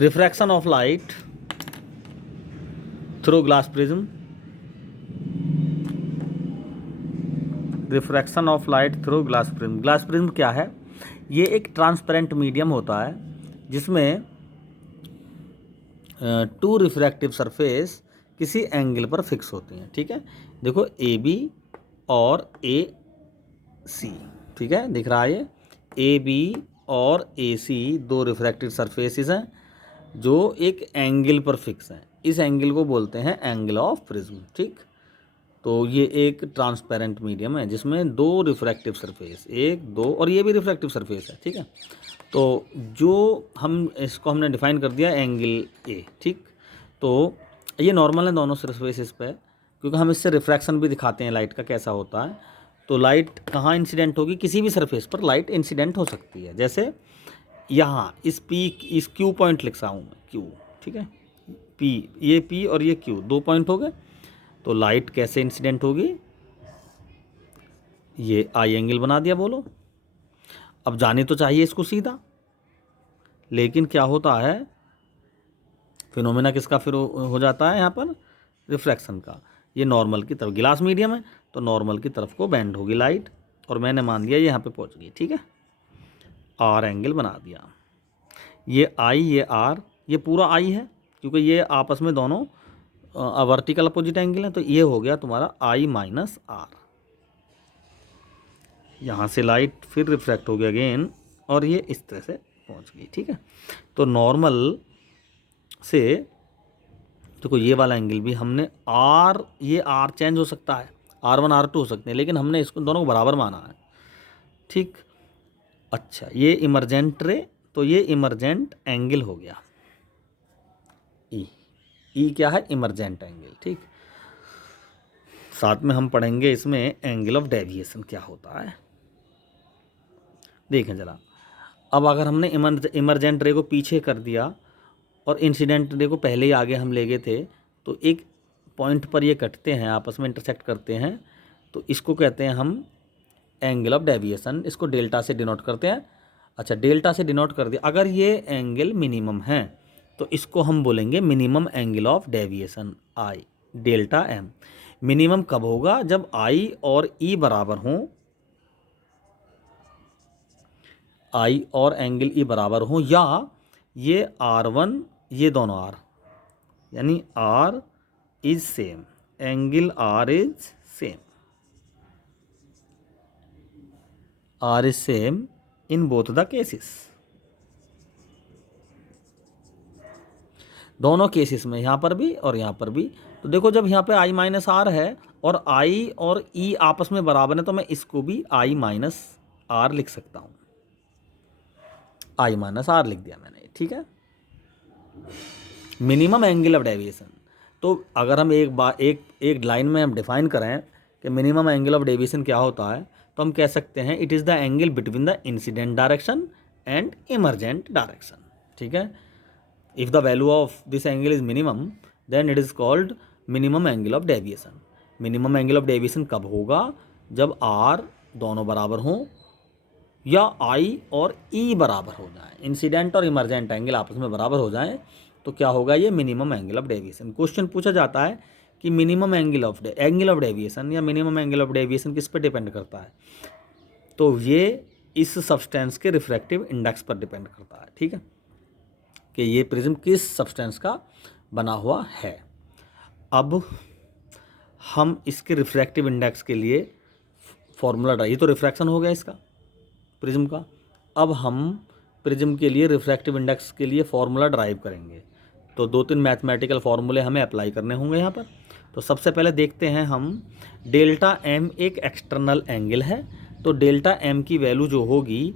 Refraction of light through glass prism, refraction of light through glass prism. Glass prism क्या है? ये एक transparent medium होता है जिसमें टू रिफ्रैक्टिव सरफेस किसी एंगल पर फिक्स होती हैं। ठीक है, देखो ए बी और ए सी, ठीक है, दिख रहा है ये ए बी और ए सी दो रिफ्रैक्टिव सरफेसेस हैं जो एक एंगल पर फिक्स हैं। इस एंगल को बोलते हैं एंगल ऑफ प्रिज्म। ठीक, तो ये एक ट्रांसपेरेंट मीडियम है जिसमें दो रिफ्रैक्टिव सरफेस, एक दो, और ये भी रिफ्रैक्टिव सरफेस है। ठीक है, तो जो हम इसको हमने डिफाइन कर दिया एंगल ए। ठीक, तो ये नॉर्मल है दोनों सरफेसेस पे, क्योंकि हम इससे रिफ्रैक्शन भी दिखाते हैं लाइट का कैसा होता है। तो लाइट कहाँ इंसिडेंट होगी? किसी भी सरफेस पर लाइट इंसिडेंट हो सकती है। जैसे यहाँ इस क्यू पॉइंट लिख रहा हूँ मैं, क्यू। ठीक है, पी, ये पी और ये क्यू, दो पॉइंट हो गए। तो लाइट कैसे इंसिडेंट होगी? ये आई एंगल बना दिया। बोलो, अब जाने तो चाहिए इसको सीधा, लेकिन क्या होता है, फिनोमेना किसका फिर हो जाता है यहाँ पर? रिफ्रैक्शन का। ये नॉर्मल की तरफ, गिलास मीडियम है तो नॉर्मल की तरफ को बेंड होगी लाइट, और मैंने मान लिया ये यहाँ पे पहुँच गई। ठीक है, आर एंगल बना दिया। ये आई, ये आर, ये पूरा आई है क्योंकि ये आपस में दोनों वर्टिकल अपोजिट एंगल है। तो ये हो गया तुम्हारा आई माइनस आर। यहाँ से लाइट फिर रिफ्रैक्ट हो गया अगेन, और ये इस तरह से पहुँच गई। ठीक है, तो नॉर्मल से देखो ये वाला एंगल भी हमने आर, ये आर चेंज हो सकता है, R1 R2 हो सकते हैं, लेकिन हमने इसको दोनों को बराबर माना है। ठीक, अच्छा, ये इमरजेंट रे, तो ये इमरजेंट एंगल हो गया ई क्या है? Emergent angle. ठीक, साथ में हम पढ़ेंगे इसमें एंगल ऑफ डेविएशन क्या होता है। देखें जरा, अब अगर हमने इमरजेंट रे को पीछे कर दिया और इंसिडेंट रे को पहले ही आगे हम ले गए थे, तो एक पॉइंट पर ये कटते हैं, आपस में इंटरसेक्ट करते हैं, तो इसको कहते हैं हम एंगल ऑफ डेविएशन। इसको डेल्टा से डिनोट करते हैं। अच्छा, डेल्टा से डिनोट कर दिया। अगर ये एंगल मिनिमम है तो इसको हम बोलेंगे minimum angle of deviation, I delta M. Minimum कब होगा? जब आई और ई बराबर हों, आई और एंगल ई बराबर हों, या ये R1, ये दोनों आर, यानी R is same, angle R is same, R is same in both the cases. दोनों केसेस में, यहाँ पर भी और यहाँ पर भी। तो देखो, जब यहाँ पे आई माइनस आर है और आई और ई आपस में बराबर है, तो मैं इसको भी आई माइनस आर लिख सकता हूँ। आई माइनस आर लिख दिया मैंने। ठीक है, मिनिमम एंगल ऑफ डेविएशन। तो अगर हम एक लाइन में हम डिफाइन करें कि मिनिमम एंगल ऑफ डेविएशन क्या होता है, तो हम कह सकते हैं it is the angle between the incident direction and emergent direction. ठीक है, if the value of this angle is minimum, then it is called minimum angle of deviation. Minimum angle of deviation कब होगा? जब are दोनों बराबर हों या आई और ई बराबर हो जाए, इंसिडेंट और इमरजेंट एंगल आपस में बराबर हो जाएं, तो क्या होगा? ये minimum angle of deviation. Question पूछा जाता है कि मिनिमम एंगल ऑफ डेविएशन या मिनिमम एंगल ऑफ डेविएशन किस पर डिपेंड करता है? तो ये इस सब्सटेंस के रिफ्रैक्टिव इंडेक्स पर डिपेंड करता है। ठीक है, कि ये प्रिज्म किस सब्सटेंस का बना हुआ है। अब हम इसके रिफ्रैक्टिव इंडेक्स के लिए फॉर्मूला, ये तो रिफ्रैक्शन हो गया इसका प्रिज्म का। अब हम प्रिज्म के लिए रिफ्रैक्टिव इंडेक्स के लिए फॉर्मूला ड्राइव करेंगे, तो दो तीन मैथमेटिकल फार्मूले हमें अप्लाई करने होंगे यहाँ पर। तो सबसे पहले देखते हैं हम, डेल्टा एम एक एक्सटर्नल एंगल है, तो डेल्टा एम की वैल्यू जो होगी,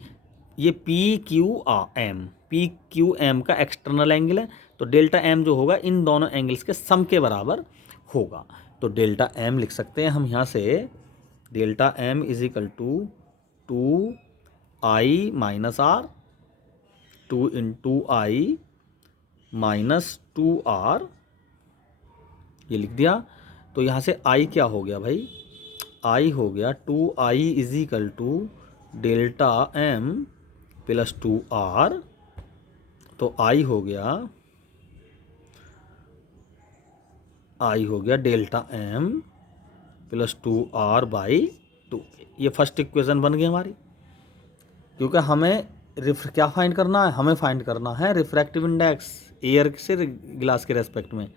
ये पी क्यू एम का एक्सटर्नल एंगल है, तो डेल्टा एम जो होगा इन दोनों एंगल्स के सम के बराबर होगा। तो डेल्टा एम लिख सकते हैं हम यहाँ से, delta M is equal to I minus R, 2 into I minus 2R, ये लिख दिया। तो यहाँ से आई क्या हो गया भाई? आई हो गया 2I is equal to delta M plus 2R तो आई हो गया डेल्टा एम प्लस 2r/2। ये फर्स्ट इक्वेशन बन गई हमारी, क्योंकि हमें क्या फाइंड करना है, हमें फाइंड करना है रिफ्रैक्टिव इंडेक्स एयर से ग्लास के रेस्पेक्ट में।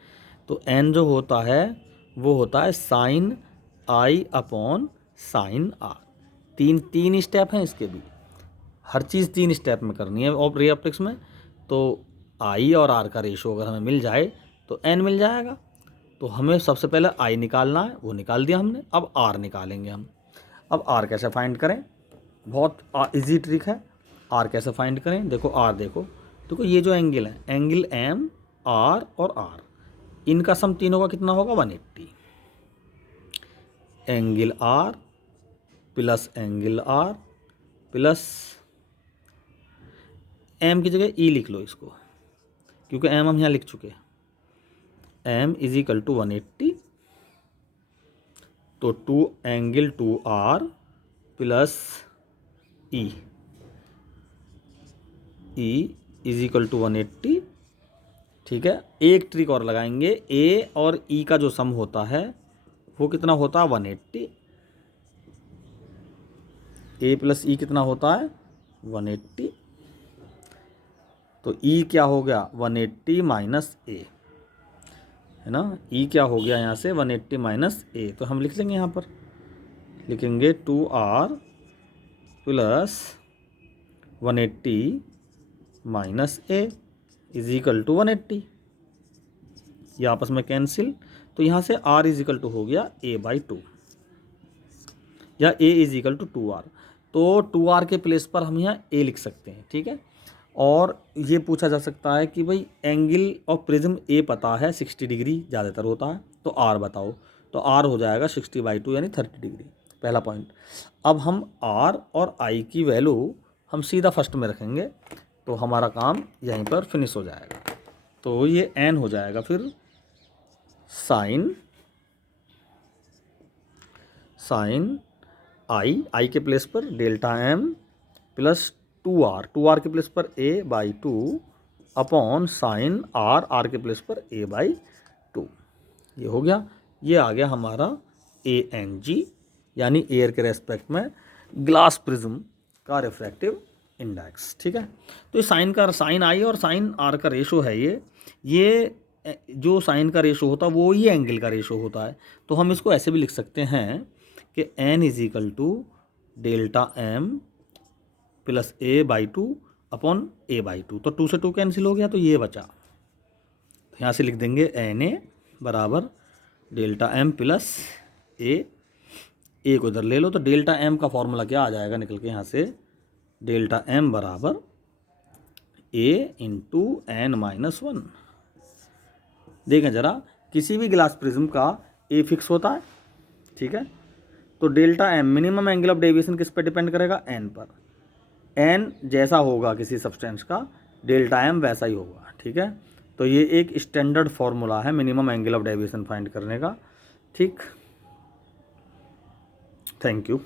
तो एन जो होता है वो होता है sine I upon sine R. तीन स्टेप हैं इसके भी, हर चीज़ 3 स्टेप में करनी है रे ऑप्टिक्स में। तो आई और आर का रेशो अगर हमें मिल जाए तो एन मिल जाएगा। तो हमें सबसे पहले आई निकालना है, वो निकाल दिया हमने। अब आर निकालेंगे हम। अब आर कैसे फाइंड करें, बहुत इजी ट्रिक है। आर कैसे फाइंड करें, देखो आर देखो ये जो एंगल है, एंगल एम आर और आर, इनका सम तीनों का कितना होगा 180। Angle R plus angle R plus M की जगह ई लिख लो इसको, क्योंकि एम हम यहाँ लिख चुके हैं। एम इज इक्वल टू 180, तो angle 2r plus E is equal to 180। ठीक है, एक ट्रिक और लगाएंगे, ए और ई का जो सम होता है वो कितना होता है 180। ए प्लस ई कितना होता है 180। तो ई क्या हो गया 180 माइनस ए, है ना। ई क्या हो गया यहाँ से 180 माइनस ए, तो हम लिख लेंगे यहाँ पर, लिखेंगे 2r plus 180 minus A is equal to 180। ये आपस में कैंसिल, तो यहाँ से r इज इक्वल टू हो गया a/2 या a is equal to 2r। तो 2r के प्लेस पर हम यहाँ a लिख सकते हैं, ठीक है। और ये पूछा जा सकता है कि भाई एंगल ऑफ प्रिज्म a पता है 60 डिग्री ज़्यादातर होता है, तो r बताओ। तो r हो जाएगा 60/2 यानी 30 डिग्री, पहला पॉइंट। अब हम r और i की वैल्यू हम सीधा फर्स्ट में रखेंगे, तो हमारा काम यहीं पर फिनिश हो जाएगा। तो ये n हो जाएगा फिर साइन आई के प्लेस पर डेल्टा एम प्लस 2r के प्लेस पर a/2 अपॉन साइन आर के प्लेस पर a/2। ये हो गया, ये आ गया हमारा ANG यानी एयर के रेस्पेक्ट में ग्लास प्रिज्म का रिफ्रैक्टिव इंडेक्स। ठीक है, तो ये साइन आई और साइन आर का रेशो है। ये जो साइन का रेशो होता है वो ही एंगल का रेशो होता है। तो हम इसको ऐसे भी लिख सकते हैं कि n is equal to delta M plus a/2 upon a/2। तो 2 से 2 कैंसिल हो गया, तो ये बचा। तो यहाँ से लिख देंगे NA बराबर डेल्टा एम प्लस ए को इधर ले लो, तो डेल्टा एम का फॉर्मूला क्या आ जाएगा निकल के यहाँ से, डेल्टा एम बराबर a इंटू n-1। देखें ज़रा, किसी भी ग्लास प्रिज्म का a फिक्स होता है, ठीक है। तो delta M minimum angle of deviation किस पर डिपेंड करेगा, n पर। n जैसा होगा किसी सब्सटेंस का, डेल्टा एम वैसा ही होगा, ठीक है। तो ये एक स्टैंडर्ड फॉर्मूला है minimum angle of deviation find करने का, ठीक। Thank you.